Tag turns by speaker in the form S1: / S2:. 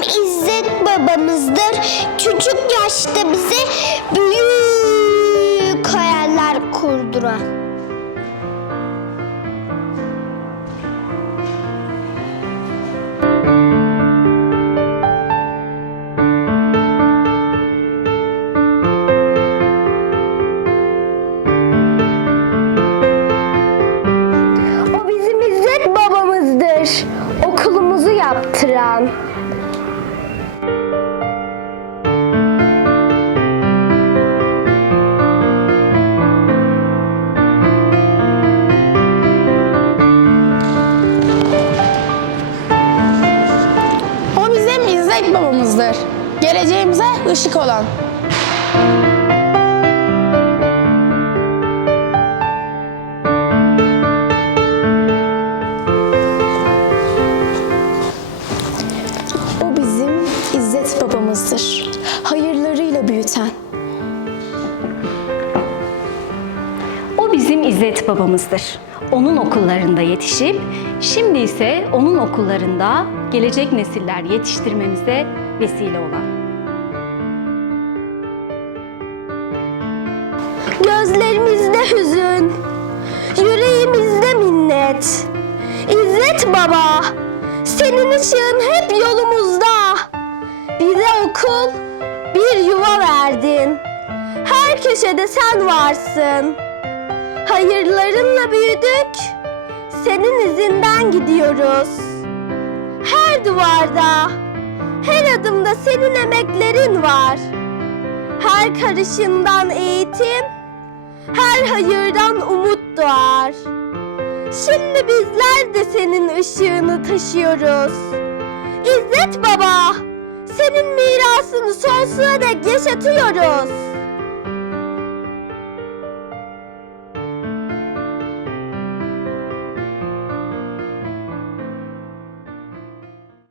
S1: bizim İzzet babamızdır. Küçük yaşta bize büyük hayaller kurduran. Yaptıran.
S2: İzzet babamızdır. Geleceğimize ışık olan.
S3: O bizim İzzet babamızdır. Hayırlarıyla büyüten.
S4: Bizim İzzet babamızdır. Onun okullarında yetişip, şimdi ise onun okullarında gelecek nesiller yetiştirmemize vesile olan.
S1: Gözlerimizde hüzün, yüreğimizde minnet. İzzet baba, senin ışığın hep yolumuzda. Bize okul, bir yuva verdin. Her köşede sen varsın. Hayırlarınla büyüdük, senin izinden gidiyoruz. Her duvarda, her adımda senin emeklerin var. Her karışından eğitim, her hayırdan umut doğar. Şimdi bizler de senin ışığını taşıyoruz. İzzet Baba, senin mirasını sonsuza dek yaşatıyoruz.